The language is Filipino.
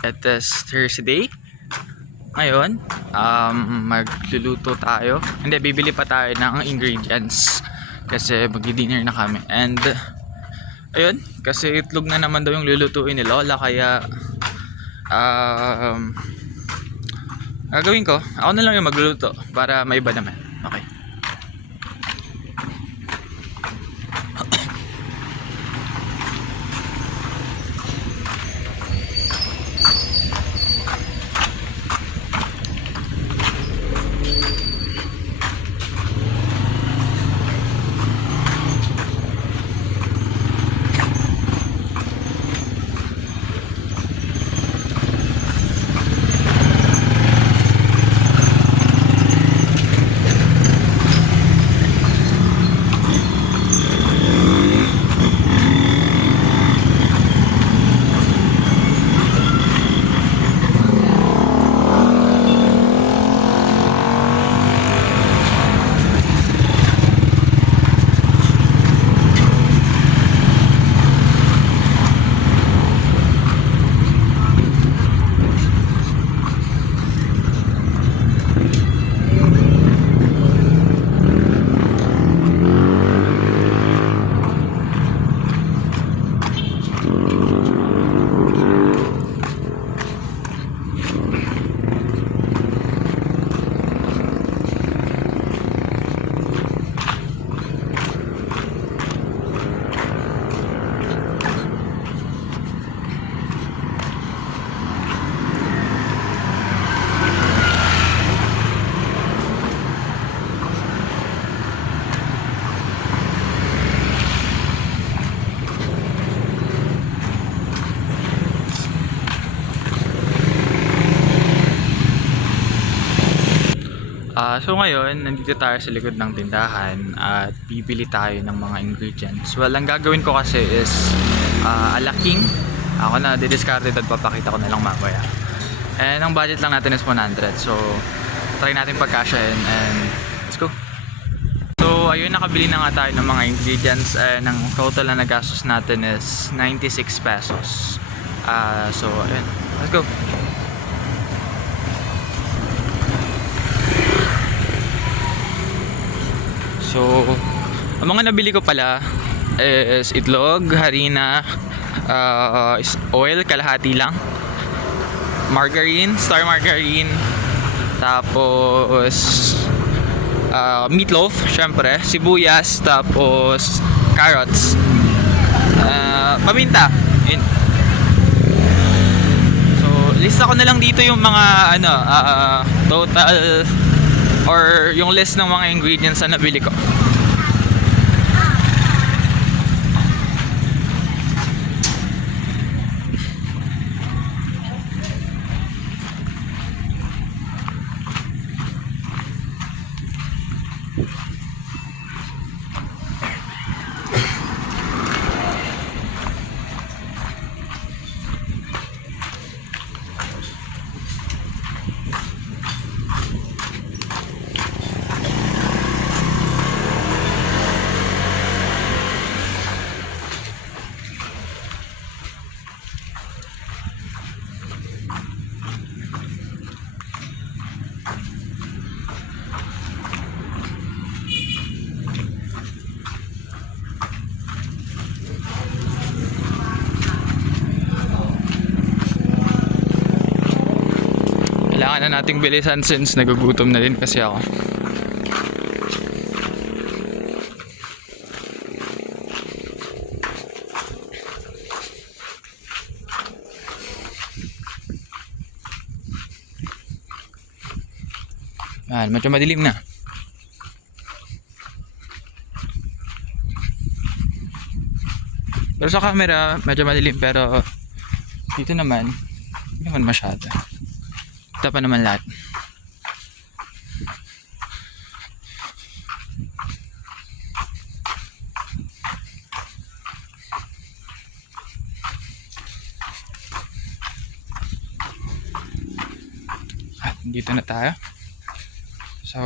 It is Thursday. Ngayon, magluluto tayo. Hindi, bibili pa tayo ng ingredients kasi magdi-dinner na kami. And ayun, kasi itlog na naman daw yung lulutuin ni Lola, kaya gagawin ko, ako na lang yung magluluto para maiba naman. Okay. So ngayon, nandito tayo sa likod ng tindahan at bibili tayo ng mga ingredients. Well, ang gagawin ko kasi is alaking. Ako na didiscarded at papakita ko na lang mamaya. And ang budget lang natin is 100. So, try natin pagkasyahin and let's go. So, ayun, nakabili na nga tayo ng mga ingredients and ang total na nagastos natin is 96 pesos. So, ayun, let's go. So, ang mga nabili ko pala is itlog, harina, oil, kalahati lang, margarine, star margarine, tapos meatloaf, syempre, sibuyas, tapos carrots, paminta. So, lista ko na lang dito yung mga total or yung list ng mga ingredients na nabili ko. Kailangan na nating bilisan since nagugutom na din kasi ako. Medyo madilim na. Pero sa camera, medyo madilim, pero dito naman, hindi naman masyado. Ito pa naman lahat. Dito na tayo. So,